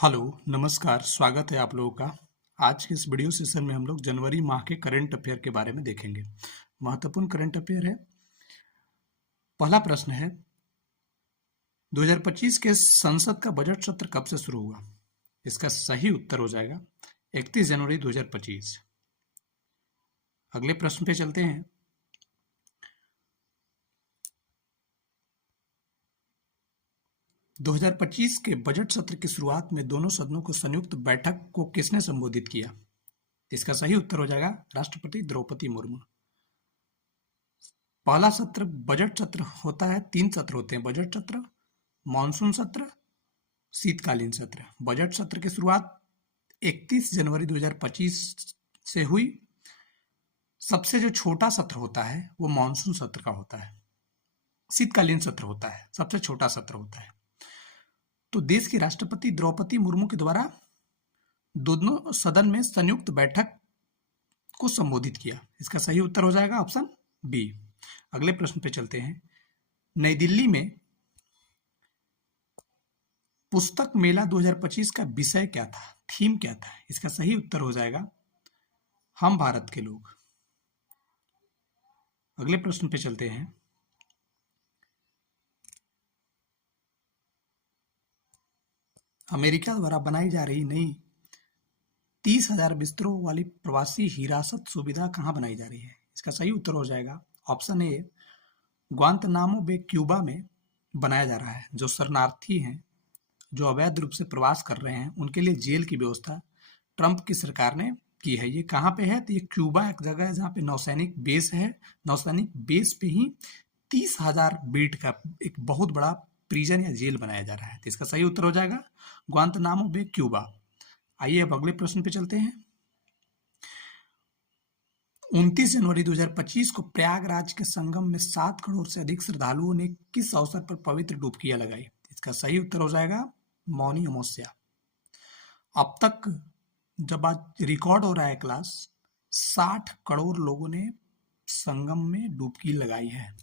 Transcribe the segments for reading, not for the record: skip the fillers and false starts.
Hello, नमस्कार, स्वागत है आप लोगों का। आज के इस वीडियो सेशन में हम लोग जनवरी माह के करंट अफेयर के बारे में देखेंगे। महत्वपूर्ण करंट अफेयर है। पहला प्रश्न है 2025 के संसद का बजट सत्र कब से शुरू हुआ? इसका सही उत्तर हो जाएगा 31 जनवरी 2025। अगले प्रश्न पे चलते हैं। दो 2025 के बजट सत्र की शुरुआत में दोनों सदनों को संयुक्त बैठक को किसने संबोधित किया? इसका सही उत्तर हो जाएगा राष्ट्रपति द्रौपदी मुर्मू। पहला सत्र बजट सत्र होता है, 3 सत्र होते हैं: बजट सत्र, मानसून सत्र, शीतकालीन सत्र। बजट सत्र की शुरुआत 31 जनवरी 2025 से हुई। सबसे जो छोटा सत्र होता है वो मानसून सत्र का होता है, शीतकालीन सत्र होता है, सबसे छोटा सत्र होता है। तो देश की राष्ट्रपति द्रौपदी मुर्मू के द्वारा दोनों सदन में संयुक्त बैठक को संबोधित किया। इसका सही उत्तर हो जाएगा ऑप्शन बी। अगले प्रश्न पे चलते हैं। नई दिल्ली में पुस्तक मेला 2025 का विषय क्या था, थीम क्या था? इसका सही उत्तर हो जाएगा हम भारत के लोग। अगले प्रश्न पे चलते हैं। अमेरिका द्वारा बनाई जा रही नई 30,000 बिस्तरों वाली प्रवासी हिरासत सुविधा कहाँ बनाई जा रही है? इसका सही उत्तर हो जाएगा ऑप्शन ए, ग्वांतनामो बे क्यूबा में बनाया जा रहा है। जो शरणार्थी हैं जो अवैध रूप से प्रवास कर रहे हैं उनके लिए जेल की व्यवस्था ट्रंप की सरकार ने की है। ये कहाँ पे है? तो ये क्यूबा एक जगह है जहाँ पे नौसैनिक बेस है। नौसैनिक बेस पे ही 30,000 बेड का एक बहुत बड़ा प्रिजन या जेल बनाया जा रहा है। तो इसका सही उत्तर हो जाएगा ग्वांतनामो बे क्यूबा। आइए अब अगले प्रश्न पे चलते हैं। 29 जनवरी 2025 को प्रयागराज के संगम में 7 करोड़ से अधिक श्रद्धालुओं ने किस अवसर पर पवित्र डुबकियां लगाई? इसका सही उत्तर हो जाएगा मौनी अमावस्या। अब तक जब आज रिकॉर्ड हो रहा है क्लास, 60 करोड़ लोगों ने संगम में डुबकी लगाई है।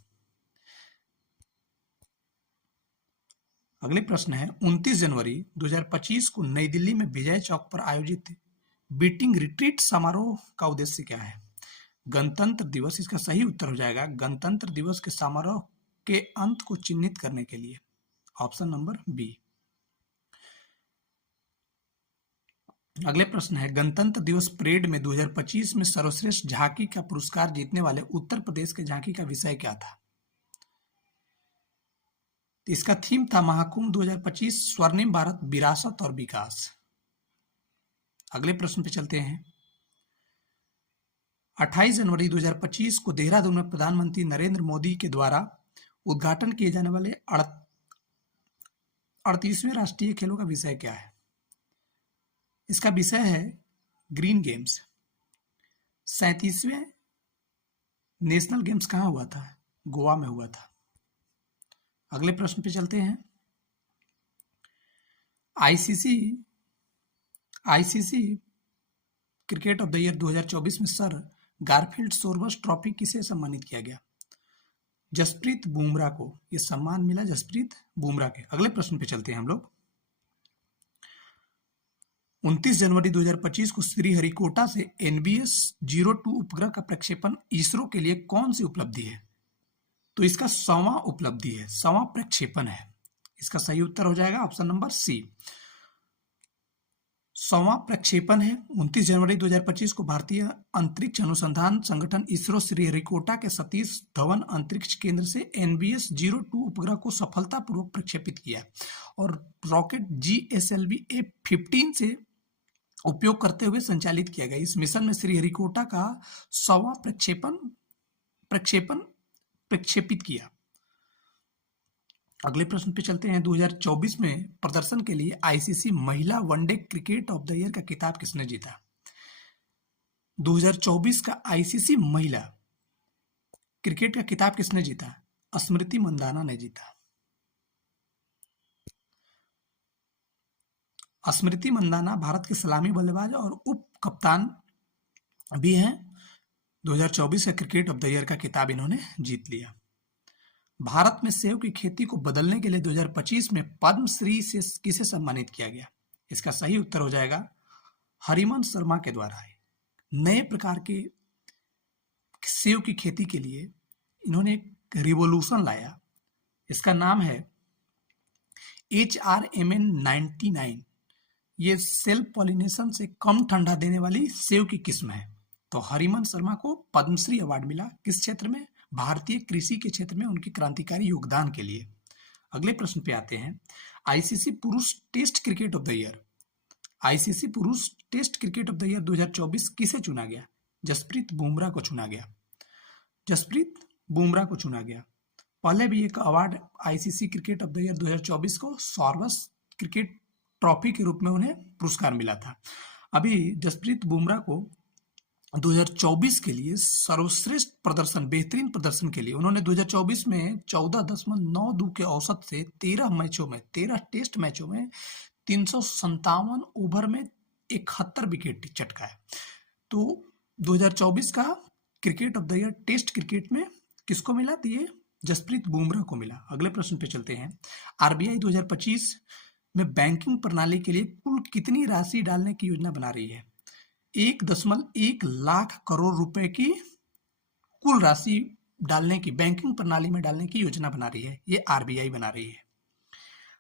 अगले प्रश्न है 29 जनवरी 2025 को नई दिल्ली में विजय चौक पर आयोजित बीटिंग रिट्रीट समारोह का उद्देश्य क्या है? गणतंत्र दिवस। इसका सही उत्तर हो जाएगा गणतंत्र दिवस के समारोह के अंत को चिन्हित करने के लिए, ऑप्शन नंबर बी। अगले प्रश्न है गणतंत्र दिवस परेड में 2025 में सर्वश्रेष्ठ झांकी का पुरस्कार जीतने वाले उत्तर प्रदेश के झांकी का विषय क्या था? इसका थीम था महाकुंभ 2025 स्वर्णिम भारत विरासत और विकास। अगले प्रश्न पे चलते हैं। 28 जनवरी 2025 को देहरादून में प्रधानमंत्री नरेंद्र मोदी के द्वारा उद्घाटन किए जाने वाले 38वें राष्ट्रीय खेलों का विषय क्या है? इसका विषय है ग्रीन गेम्स। 37वें नेशनल गेम्स कहाँ हुआ था? गोवा में हुआ था। अगले प्रश्न पे चलते हैं। ICC cricket of the year 2024 में सर गारफील्ड सोबर्स ट्रॉफी किसे सम्मानित किया गया? जसप्रीत बुमराह को यह सम्मान मिला, जसप्रीत बुमराह के। अगले प्रश्न पे चलते हैं हम लोग। 29 जनवरी 2025 को श्रीहरिकोटा से NBS-02 उपग्रह का प्रक्षेपण इसरो के लिए कौन सी उपलब्धि है? तो इसका 100वां उपलब्धि है, 100वां प्रक्षेपण है। इसका सही उत्तर हो जाएगा ऑप्शन नंबर सी, 100वां प्रक्षेपण है। 29 जनवरी 2025 को भारतीय अंतरिक्ष अनुसंधान संगठन इसरो श्रीहरिकोटा के सतीश धवन अंतरिक्ष केंद्र से NBS-02 उपग्रह को सफलतापूर्वक प्रक्षेपित किया और रॉकेट GSLV A-15 से उपयोग करते हुए संचालित किया गया। इस मिशन में श्रीहरिकोटा का 100वां प्रक्षेपण प्रक्षेपित किया। अगले प्रश्न पे चलते हैं। 2024 में प्रदर्शन के लिए आईसीसी महिला one day cricket of the year का खिताब किसने जीता? 2024 का आईसीसी महिला क्रिकेट का खिताब किसने जीता? स्मृति मंदाना ने जीता। स्मृति मंदाना भारत के सलामी बल्लेबाज और उप कप्तान भी हैं। 2024 का क्रिकेट ऑफ द ईयर का खिताब इन्होंने जीत लिया। भारत में सेब की खेती को बदलने के लिए 2025 में पद्मश्री से किसे सम्मानित किया गया? इसका सही उत्तर हो जाएगा हरिमन शर्मा के द्वारा। नए प्रकार के सेब की खेती के लिए इन्होंने एक रिवोल्यूशन लाया, इसका नाम है HRMN99। ये सेल्फ पॉलिनेशन से कम ठंडा देने वाली सेब की किस्म है। तो हरिमन शर्मा को पद्मश्री अवार्ड मिला, किस क्षेत्र में? भारतीय कृषि के क्षेत्र में उनके क्रांतिकारी योगदान के लिए। अगले प्रश्न पे आते हैं, आईसीसी पुरुष test cricket of the year. ICC पुरुष test cricket of the year 2024 किसे चुना गया? जसप्रीत बुमराह को चुना गया। जसप्रीत बुमराह को चुना गया। पहले भी एक award ICC cricket of the year 2024 को सॉर्वस क्रिकेट ट्रॉफी के रूप में उन्हें पुरस्कार मिला था। अभी जसप्रीत बुमराह को 2024 के लिए सर्वश्रेष्ठ प्रदर्शन, बेहतरीन प्रदर्शन के लिए उन्होंने 2024 में 14.92 के औसत से 13 टेस्ट मैचों में 357 ओवर में 71 विकेट चटकाए। तो 2024 का cricket of the year test cricket में किसको मिला? तो ये जसप्रीत बुमराह को मिला। अगले प्रश्न पे चलते हैं, आरबीआई 2025 में बैंकिंग प्रणाली के लिए कुल कितनी राशि डालने की योजना बना रही है? 1.1 लाख करोड़ रुपए की कुल राशि डालने की, बैंकिंग प्रणाली में डालने की योजना बना रही है, ये आरबीआई बना रही है।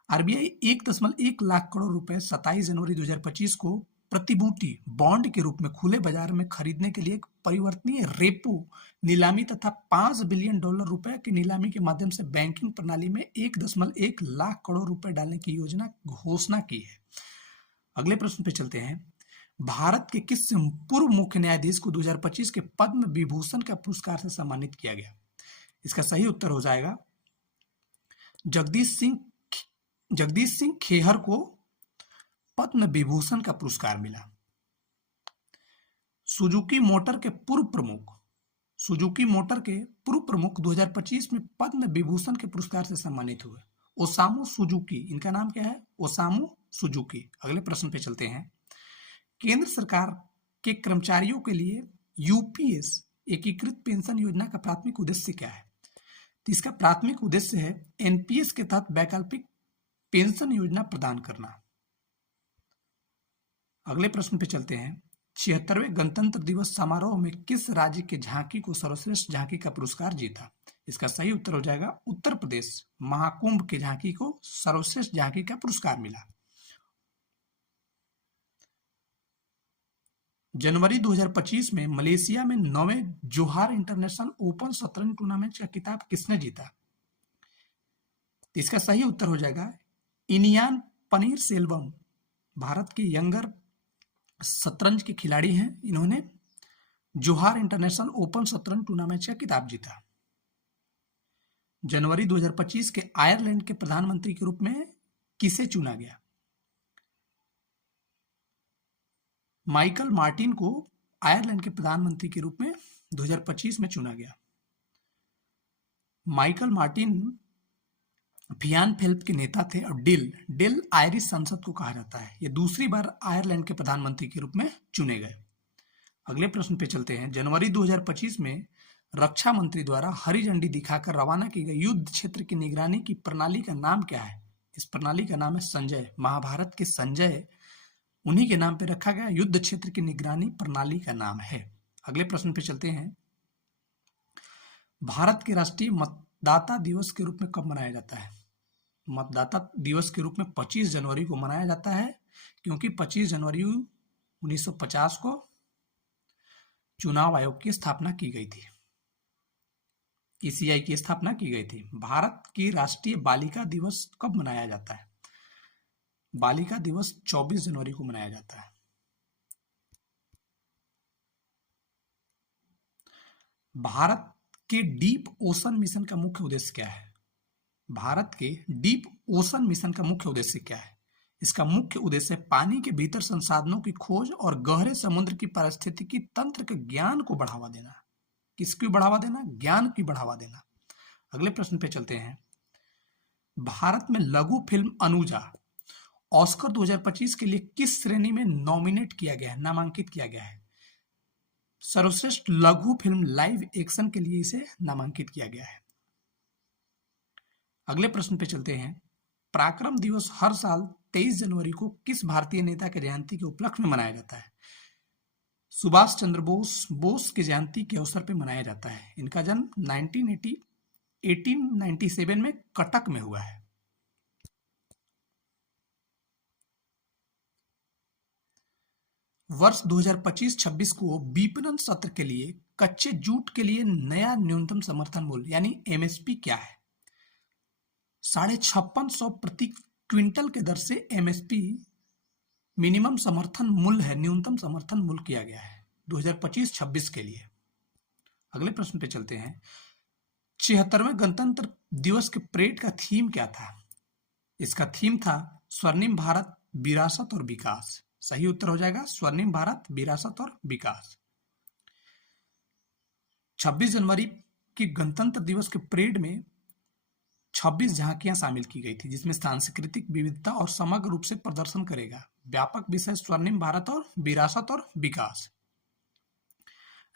आरबीआई 1.1 लाख करोड़ रुपए 27 जनवरी 2025 को प्रतिभूति बॉन्ड के रूप में खुले बाजार में खरीदने के लिए एक परिवर्तनीय रेपो नीलामी तथा $5 बिलियन रुपए की नीलामी के माध्यम से बैंकिंग प्रणाली में 1.1 लाख करोड़ रुपए डालने की योजना घोषणा की है। अगले प्रश्न पे चलते हैं, भारत के किस पूर्व मुख्य न्यायाधीश को 2025 के पद्म विभूषण का पुरस्कार से सम्मानित किया गया? इसका सही उत्तर हो जाएगा जगदीश सिंह खेहर को पद्म विभूषण का पुरस्कार मिला। सुजुकी मोटर के पूर्व प्रमुख 2025 में पद्म विभूषण के पुरस्कार से सम्मानित हुए ओसामू सुजुकी, इनका नाम क्या है? Osamu Suzuki. अगले प्रश्न पे चलते हैं, केंद्र सरकार के कर्मचारियों के लिए यूपीएस एकीकृत पेंशन योजना का प्राथमिक उद्देश्य क्या है? तो इसका प्राथमिक उद्देश्य है एनपीएस के तहत वैकल्पिक पेंशन योजना प्रदान करना। अगले प्रश्न पे चलते हैं, 76वें गणतंत्र दिवस समारोह में किस राज्य के झांकी को सर्वश्रेष्ठ झांकी का पुरस्कार जीता? इसका सही उत्तर हो जाएगा उत्तर प्रदेश। महाकुंभ के झांकी को सर्वश्रेष्ठ झांकी का पुरस्कार मिला। जनवरी 2025 में मलेशिया में 9वें जोहार इंटरनेशनल ओपन शतरंज टूर्नामेंट का खिताब किसने जीता? इसका सही उत्तर हो जाएगा इनियान पनीरसेल्वम, भारत के यंगर शतरंज के खिलाड़ी हैं। इन्होंने जोहार इंटरनेशनल ओपन शतरंज टूर्नामेंट का खिताब जीता। जनवरी 2025 के आयरलैंड के प्रधानमंत्री के रूप में किसे चुना गया? माइकल मार्टिन को आयरलैंड के प्रधानमंत्री के रूप में 2025 में चुना गया। माइकल मार्टिन फियान फेल्प के नेता थे और डिल आयरिश संसद को कहा जाता है। ये दूसरी बार आयरलैंड के प्रधानमंत्री के रूप में चुने गए। अगले प्रश्न पे चलते हैं, जनवरी 2025 में रक्षा मंत्री द्वारा हरी झंडी दिखाकर रवाना की गई युद्ध क्षेत्र की निगरानी की प्रणाली का नाम क्या है? इस प्रणाली का नाम है संजय। महाभारत के संजय, उन्हीं के नाम पे रखा गया युद्ध क्षेत्र की निगरानी प्रणाली का नाम है। अगले प्रश्न पे चलते हैं, भारत के राष्ट्रीय मतदाता दिवस के रूप में कब मनाया जाता है? मतदाता दिवस के रूप में 25 जनवरी को मनाया जाता है, क्योंकि 25 जनवरी 1950 को चुनाव आयोग की स्थापना की गई थी, ईसीआई की स्थापना की गई थी। भारत की राष्ट्रीय बालिका दिवस कब मनाया जाता है? बालिका दिवस 24 जनवरी को मनाया जाता है। भारत के डीप ओशन मिशन का मुख्य उद्देश्य क्या है? भारत के डीप ओशन मिशन का मुख्य उद्देश्य क्या है? इसका मुख्य उद्देश्य पानी के भीतर संसाधनों की खोज और गहरे समुद्र की पारिस्थितिकी तंत्र के ज्ञान को बढ़ावा देना। किसकी बढ़ावा देना? ज्ञान की बढ़ावा देना। अगले प्रश्न पे चलते हैं, भारत में लघु फिल्म अनुजा ऑस्कर 2025 के लिए किस श्रेणी में नॉमिनेट किया गया है, नामांकित किया गया है? सर्वश्रेष्ठ लघु फिल्म लाइव एक्शन के लिए इसे नामांकित किया गया है। अगले प्रश्न पे चलते हैं, पराक्रम दिवस हर साल 23 जनवरी को किस भारतीय नेता के जयंती के उपलक्ष्य में मनाया जाता है? सुभाष चंद्र बोस के जयंती के अवसर पर मनाया जाता है। इनका जन्म 1897 में कटक में हुआ है। वर्ष 2025-26 को विपणन सत्र के लिए कच्चे जूट के लिए नया न्यूनतम समर्थन मूल्य यानी एमएसपी क्या है? 5650 प्रति क्विंटल के दर से एमएसपी मिनिमम समर्थन मूल्य है, न्यूनतम समर्थन मूल्य किया गया है 2025-26 के लिए। अगले प्रश्न पे चलते हैं। 76वें गणतंत्र दिवस के परेड का थीम क्या था? इसका थीम था स्वर्णिम भारत, विरासत और विकास। सही उत्तर हो जाएगा स्वर्णिम भारत, विरासत और विकास। 26 जनवरी की गणतंत्र दिवस के परेड में 26 झांकियां शामिल की गई थी, जिसमें सांस्कृतिक विविधता और समग्र रूप से प्रदर्शन करेगा। व्यापक विषय स्वर्णिम भारत और विरासत और विकास।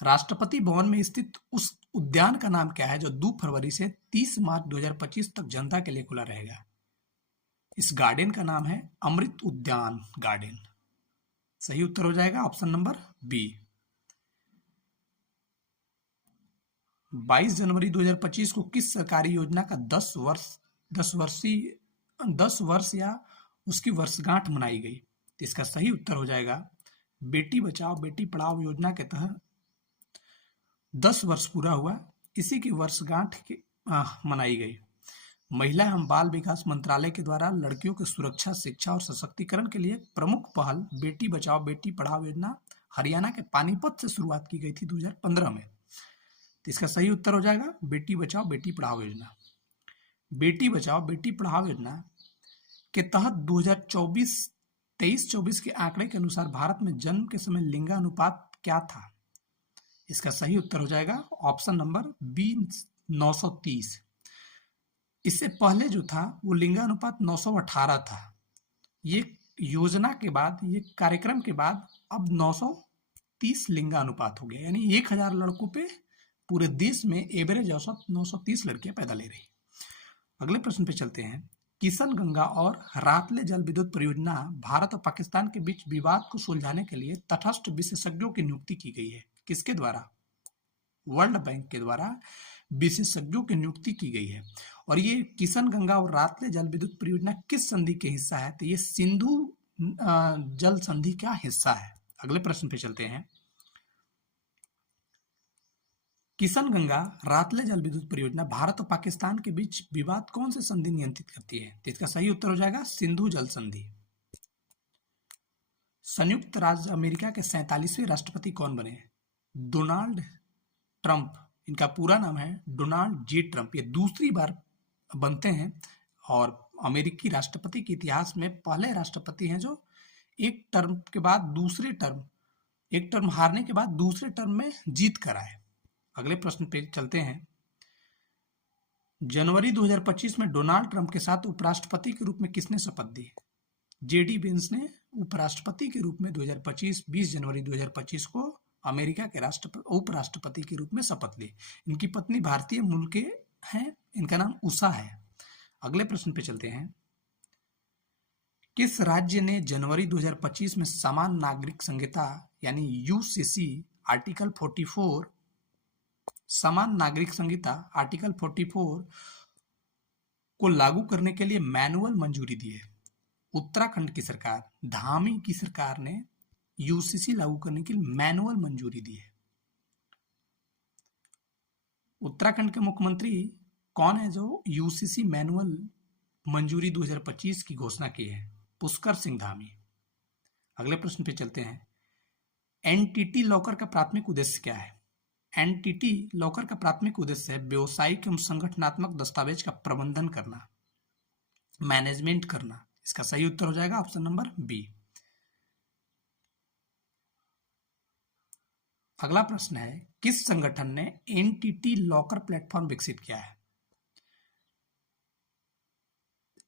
राष्ट्रपति भवन में स्थित उस उद्यान का नाम क्या है जो 2 फरवरी से 30 मार्च 2025 तक जनता के लिए खुला रहेगा? इस गार्डन का नाम है अमृत उद्यान गार्डन। सही उत्तर हो जाएगा ऑप्शन नंबर बी। 22 जनवरी 2025 को किस सरकारी योजना का 10 वर्ष या उसकी वर्षगांठ मनाई गई? तो इसका सही उत्तर हो जाएगा बेटी बचाओ बेटी पढ़ाओ योजना के तहत 10 वर्ष पूरा हुआ, इसी की वर्षगांठ मनाई गई। महिला एवं बाल विकास मंत्रालय के द्वारा लड़कियों की सुरक्षा, शिक्षा और सशक्तिकरण के लिए प्रमुख पहल बेटी बचाओ बेटी पढ़ाओ योजना हरियाणा के पानीपत से शुरुआत की गई थी 2015 में। तो इसका सही उत्तर हो जाएगा बेटी बचाओ बेटी पढ़ाओ योजना। बेटी बचाओ बेटी पढ़ाओ योजना के तहत 2023-24 के आंकड़े के अनुसार भारत में जन्म के समय लिंगानुपात क्या था? इसका सही उत्तर हो जाएगा ऑप्शन नंबर बी 930। इससे पहले जो था वो लिंगानुपात 918 था। ये योजना के बाद, ये कार्यक्रम के बाद अब 930 लिंगानुपात हो गया, यानी 1000 लड़कों पे पूरे देश में एवरेज औसत 930 लड़कियां पैदा ले रही। अगले प्रश्न पे चलते हैं। किशन गंगा और रातले जल विद्युत परियोजना भारत और पाकिस्तान के बीच विवाद को सुलझाने के लिए तटस्थ विशेषज्ञों की नियुक्ति की गई है। किसके द्वारा? वर्ल्ड बैंक के द्वारा विशेषज्ञों की नियुक्ति की गई है। और ये किशन गंगा और रातले जल विद्युत परियोजना किस संधि के हिस्सा है? तो ये सिंधु जल संधि का हिस्सा है। अगले प्रश्न पे चलते हैं। किशन गंगा रातले जल विद्युत परियोजना भारत और पाकिस्तान के बीच विवाद कौन से संधि नियंत्रित करती है? तो इसका सही उत्तर हो जाएगा सिंधु जल संधि। संयुक्त राज्य अमेरिका के 47वें राष्ट्रपति कौन बने? Donald Trump. इनका पूरा नाम है डोनाल्ड जे ट्रंप। ये दूसरी बार बनते हैं और अमेरिकी राष्ट्रपति के इतिहास में पहले राष्ट्रपति हैं जो एक टर्म के बाद एक टर्म हारने के बाद दूसरे टर्म में जीत कर आए। अगले प्रश्न पे चलते हैं। जनवरी 2025 में डोनाल्ड ट्रंप के साथ उपराष्ट्रपति के रूप में किसने शपथ दी? जेडी वेंस ने उपराष्ट्रपति के रूप में 20 जनवरी 2025 को अमेरिका के उपराष्ट्रपति के रूप में शपथ ली। इनकी पत्नी भारतीय मूल के हैं, इनका नाम उषा है। अगले प्रश्न पे चलते हैं। किस राज्य ने जनवरी 2025 में समान नागरिक संहिता यानी यूसीसी आर्टिकल 44 समान नागरिक संहिता आर्टिकल 44 को लागू करने के लिए मैनुअल मंजूरी दी है? उत्तराखंड की सरकार, धामी की सरकार ने यूसीसी लागू करने के लिए मैनुअल मंजूरी दी है। उत्तराखंड के मुख्यमंत्री कौन है जो यूसीसी मैनुअल मंजूरी 2025 की घोषणा की है? पुष्कर सिंह धामी। अगले प्रश्न पे चलते हैं। एनटीटी लॉकर का प्राथमिक उद्देश्य क्या है? एनटीटी लॉकर का प्राथमिक उद्देश्य है व्यवसायिक एवं संगठनात्मक दस्तावेज का प्रबंधन करना, मैनेजमेंट करना। इसका सही उत्तर हो जाएगा ऑप्शन नंबर बी। अगला प्रश्न है। किस संगठन ने एनटीटी लॉकर प्लेटफॉर्म विकसित किया है?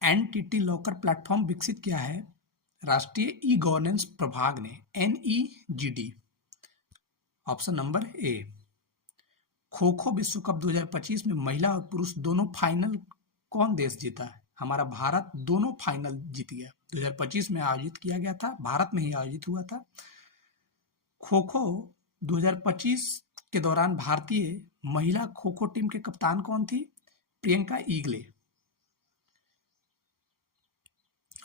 एनटीटी लॉकर प्लेटफॉर्म विकसित किया है राष्ट्रीय ई गवर्नेंस प्रभाग ने, NEGD। Option number A. Kho kho विश्व कप 2025 में महिला और पुरुष दोनों फाइनल कौन देश जीता है? हमारा भारत दोनों फाइनल जीत गया। 2025 में आयोजित किया गया था, भारत में ही आयोजित हुआ था। खो खो 2025 के दौरान भारतीय महिला खो खो टीम के कप्तान कौन थी? प्रियंका ईगले।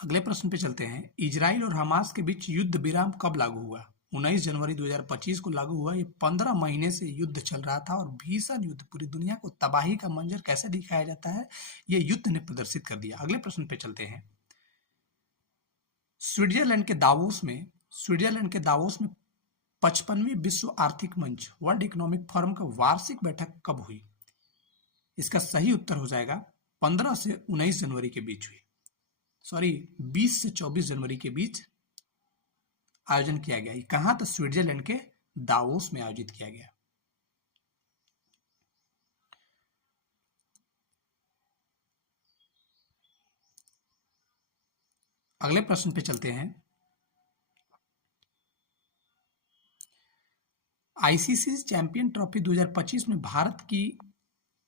अगले प्रश्न पे चलते हैं। इजराइल और हमास के बीच युद्ध विराम कब लागू हुआ? 19 जनवरी 2025 को लागू हुआ। ये 15 महीने से युद्ध चल रहा था और भीषण युद्ध, पूरी दुनिया को तबाही का मंजर कैसे दिखाया जाता है ये युद्ध ने प्रदर्शित कर दिया। अगले प्रश्न पे चलते हैं। स्विट्जरलैंड के दावोस में 55वीं विश्व आर्थिक मंच वर्ल्ड इकोनॉमिक फोरम का वार्षिक बैठक कब हुई? इसका सही उत्तर हो जाएगा 15 से 19 जनवरी के बीच हुई। 20 से 24 जनवरी के बीच आयोजन किया गया। कहां? तो स्विट्जरलैंड के दावोस में आयोजित किया गया। अगले प्रश्न पे चलते हैं। आईसीसी चैंपियन ट्रॉफी 2025 में भारत की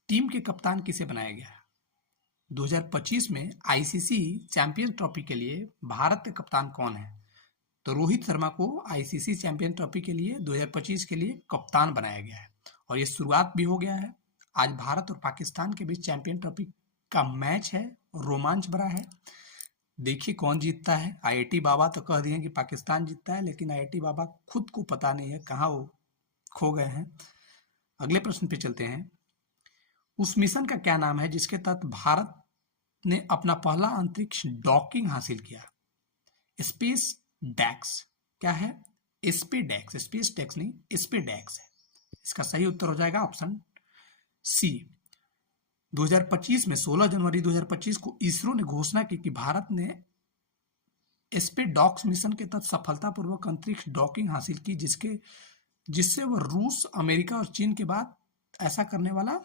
टीम के कप्तान किसे बनाया गया? 2025 में आईसीसी चैंपियन ट्रॉफी के लिए भारत के कप्तान कौन है? तो रोहित शर्मा को आईसीसी चैंपियन ट्रॉफी के लिए 2025 के लिए कप्तान बनाया गया है और ये शुरुआत भी हो गया है। आज भारत और पाकिस्तान के बीच चैंपियन ट्रॉफी का मैच है, रोमांच भरा है। देखिए कौन जीतता है। आईआईटी बाबा तो कह दिए कि पाकिस्तान जीतता है, लेकिन आईआईटी बाबा खुद को पता नहीं है कहाँ वो खो गए हैं। अगले प्रश्न पे चलते हैं। उस मिशन का क्या नाम है जिसके तहत भारत ने अपना पहला अंतरिक्ष डॉकिंग हासिल किया? स्पेस डेक्स। क्या है? स्पेडेक्स। स्पेस डेक्स नहीं, स्पेडेक्स है। इसका सही उत्तर हो जाएगा ऑप्शन सी। 2025 में 16 जनवरी 2025 को इसरो ने घोषणा की कि भारत ने स्पेडॉक्स मिशन के तहत सफलतापूर्वक अंतरिक्ष डॉकिंग हासिल की, जिससे वह रूस, अमेरिका और चीन के बाद ऐसा करने वाला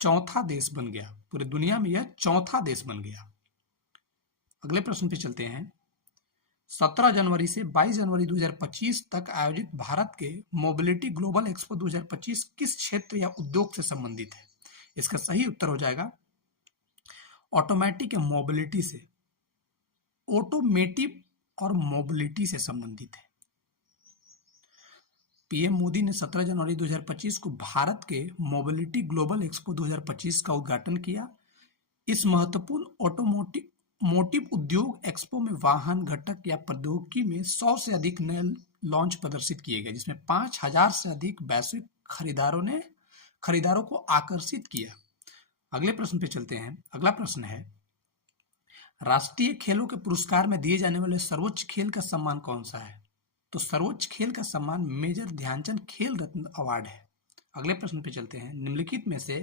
चौथा देश बन गया। पूरी दुनिया में यह चौथा देश बन गया। अगले प्रश्न पे चलते हैं। 17 जनवरी से 22 जनवरी 2025 तक आयोजित भारत के मोबिलिटी ग्लोबल एक्सपो 2025 किस क्षेत्र या उद्योग से संबंधित है? इसका सही उत्तर हो जाएगा ऑटोमेटिक मोबिलिटी से। ऑटोमेटिव और मोबिलिटी से संबंधित है। पीएम मोदी ने 17 जनवरी 2025 को भारत के मोबिलिटी ग्लोबल एक्सपो 2025 का उद्घाटन किया। इस महत्वपूर्ण ऑटोमोटिव उद्योग एक्सपो में वाहन, घटक या प्रौद्योगिकी में 100 से अधिक नए लॉन्च प्रदर्शित किए गए, जिसमें 5000 से अधिक वैश्विक खरीदारों को आकर्षित किया। अगले प्रश्न पे चलते हैं। अगला प्रश्न है, राष्ट्रीय खेलों के पुरस्कार में दिए जाने वाले सर्वोच्च खेल का सम्मान कौन सा है? तो सर्वोच्च खेल का सम्मान मेजर ध्यानचंद खेल रत्न अवार्ड है। अगले प्रश्न पे चलते हैं। निम्नलिखित में से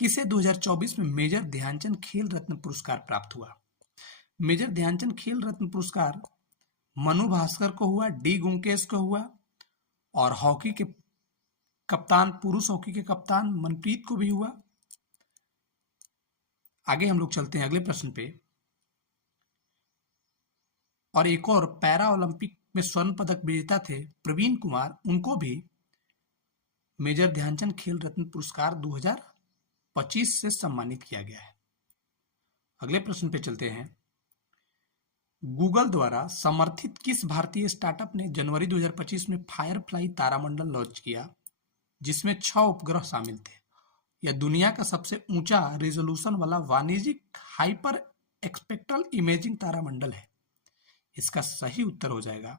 किसे 2024 में मेजर ध्यानचंद खेल रत्न पुरस्कार प्राप्त हुआ? मेजर ध्यानचंद खेल रत्न पुरस्कार मनु भास्कर को हुआ, डी गुंकेश को हुआ और हॉकी के कप्तान, पुरुष हॉकी के कप्तान मनप्रीत को भी हुआ। आगे हम लोग चलते हैं अगले प्रश्न पे। और एक और पैरा ओलंपिक में स्वर्ण पदक विजेता थे प्रवीण कुमार, उनको भी मेजर ध्यानचंद खेल रत्न पुरस्कार 2025 से सम्मानित किया गया है। अगले प्रश्न पे चलते हैं। गूगल द्वारा समर्थित किस भारतीय स्टार्टअप ने जनवरी 2025 में फायरफ्लाई तारामंडल लॉन्च किया, जिसमें 6 उपग्रह शामिल थे? यह दुनिया का सबसे ऊंचा रेजोल्यूशन वाला वाणिज्यिक हाइपर एक्सपेक्ट्रल इमेजिंग तारामंडल है। इसका सही उत्तर हो जाएगा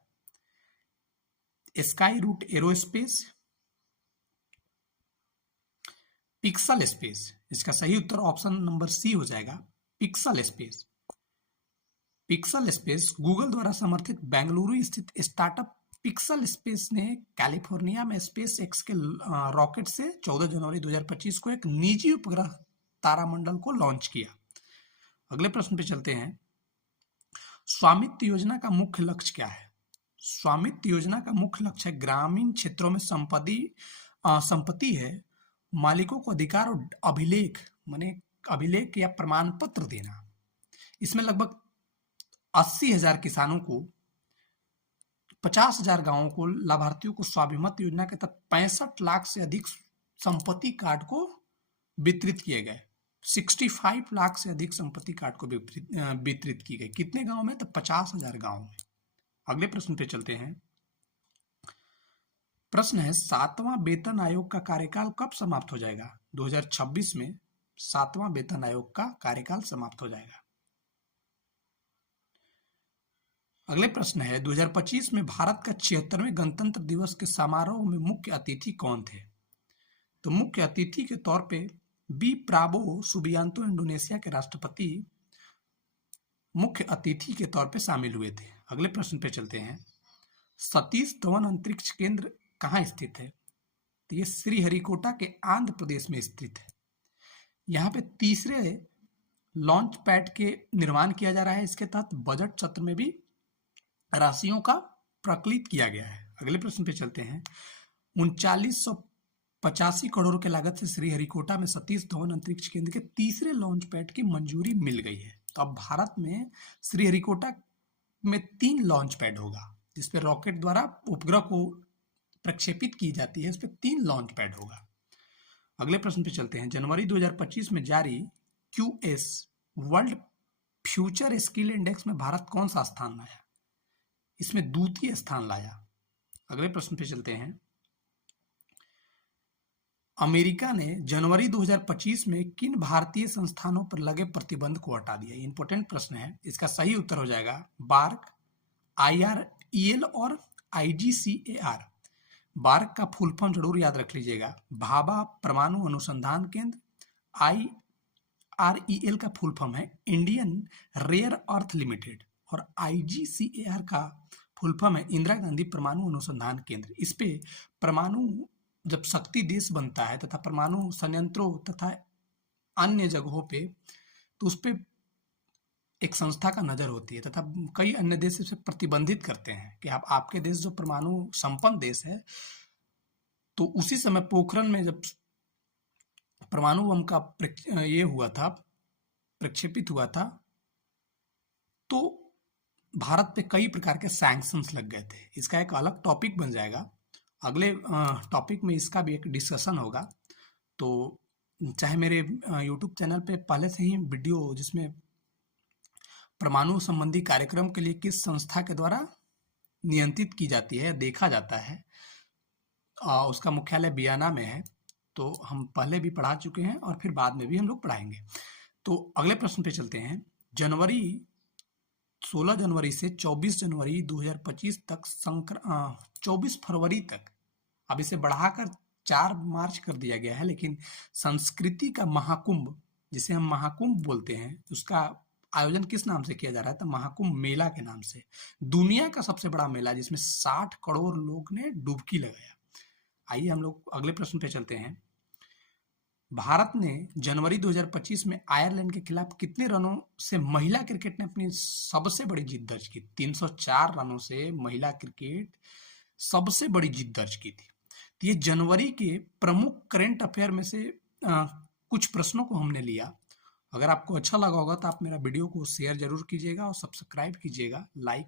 Skyroot Aerospace, Pixxel space. इसका सही उत्तर ऑप्शन नंबर सी हो जाएगा, Pixxel space. Pixxel space Google द्वारा समर्थित बेंगलुरु स्थित स्टार्टअप पिक्सल स्पेस ने कैलिफोर्निया में स्पेस एक्स के रॉकेट से 14 जनवरी 2025 को एक निजी उपग्रह तारामंडल को लॉन्च किया। अगले प्रश्न पे चलते हैं। स्वामित्व योजना का मुख्य लक्ष्य क्या है? स्वामित्व योजना का मुख्य लक्ष्य है ग्रामीण क्षेत्रों में संपत्ति है मालिकों को अधिकार और अभिलेख या प्रमाण पत्र देना। इसमें लगभग 80,000 किसानों को, 50,000 गांवों को, लाभार्थियों को स्वामित्व योजना के तहत 65 लाख से अधिक संपत्ति कार्ड को वितरित किए गए। 65 लाख से अधिक संपत्ति कार्ड को वितरित की गई। कितने गांव में? तो 50,000 गांव में। अगले प्रश्न पे चलते हैं। प्रश्न है 7वां वेतन आयोग का कार्यकाल कब समाप्त हो जाएगा? 2026 में 7वां वेतन आयोग का कार्यकाल समाप्त हो जाएगा। अगले प्रश्न है 2025 में भारत का 76वें गणतंत्र दिवस के समारोह में मुख्य अतिथि कौन थे? तो मुख्य अतिथि के तौर पे बी प्राबो सुबियांतो इंडोनेशिया के राष्ट्रपति मुख्य अतिथि के तौर पे शामिल हुए थे। अगले प्रश्न पे चलते हैं। सतीश धवन अंतरिक्ष केंद्र कहाँ स्थित है? तो ये श्रीहरिकोटा के आंध्र प्रदेश में स्थित है। यहाँ पे तीसरे लॉन्च पैड के निर्माण किया जा रहा है। इसके तहत बजट सत्र में भी राशियों का प्रकलित किया गया है। अगले प्रश्न पे चलते हैं। 3985 करोड़ के लागत से श्रीहरिकोटा में सतीश धवन अंतरिक्ष केंद्र के तीसरे लॉन्च पैड की मंजूरी मिल गई है। तो अब भारत में श्रीहरिकोटा में 3 लॉन्च पैड होगा, जिसपे रॉकेट द्वारा उपग्रह को प्रक्षेपित की जाती है। इस पे 3 लॉन्च पैड होगा। अगले प्रश्न पे चलते हैं। जनवरी 2025 में जारी QS world future skill index में भारत कौन सा स्थान लाया? इसमें द्वितीय स्थान लाया। अगले प्रश्न पे चलते हैं। अमेरिका ने जनवरी 2025 में किन भारतीय संस्थानों पर लगे प्रतिबंध को हटा दिया? इंपॉर्टेंट प्रश्न है। इसका सही उत्तर हो जाएगा बार्क, IREL और IGCAR। बार्क का फुल फॉर्म जरूर याद रख लीजिएगा, भाभा परमाणु अनुसंधान केंद्र। IREL का फुल फॉर्म है इंडियन रेयर अर्थ लिमिटेड और IGCAR का फुल फॉर्म है इंदिरा गांधी परमाणु अनुसंधान केंद्र। इस पे परमाणु जब शक्ति देश बनता है तथा परमाणु संयंत्रों तथा अन्य जगहों पे, तो उस पे एक संस्था का नजर होती है तथा कई अन्य देश इसे प्रतिबंधित करते हैं कि आपके देश जो परमाणु संपन्न देश है, तो उसी समय पोखरण में जब परमाणु बम का ये हुआ था, प्रक्षेपित हुआ था, तो भारत पे कई प्रकार के सैंक्शंस लग गए थे। इसका एक अलग टॉपिक बन जाएगा। अगले टॉपिक में इसका भी एक डिस्कशन होगा। तो चाहे मेरे यूट्यूब चैनल पे पहले से ही वीडियो जिसमें परमाणु संबंधी कार्यक्रम के लिए किस संस्था के द्वारा नियंत्रित की जाती है, देखा जाता है, उसका मुख्यालय वियना में है। तो हम पहले भी पढ़ा चुके हैं और फिर बाद में भी हम लोग पढ़ाएंगे। तो अगले प्रश्न पे चलते हैं। 16 जनवरी से 24 जनवरी 2025 तक 24 फरवरी तक, अब इसे बढ़ाकर 4 मार्च कर दिया गया है, लेकिन संस्कृति का महाकुंभ, जिसे हम महाकुंभ बोलते हैं, उसका आयोजन किस नाम से किया जा रहा है? तो महाकुंभ मेला के नाम से। दुनिया का सबसे बड़ा मेला जिसमें 60 करोड़ लोग ने डुबकी लगाया। आइए हम लोग अगले प्रश्न पे चलते हैं। भारत ने जनवरी 2025 में आयरलैंड के खिलाफ कितने रनों से महिला क्रिकेट ने अपनी सबसे बड़ी जीत दर्ज की? 304 रनों से महिला क्रिकेट सबसे बड़ी जीत दर्ज की थी। तो ये जनवरी के प्रमुख करंट अफेयर में से कुछ प्रश्नों को हमने लिया। अगर आपको अच्छा लगा होगा तो आप मेरा वीडियो को शेयर जरूर कीजिएगा और सब्सक्राइब कीजिएगा, लाइक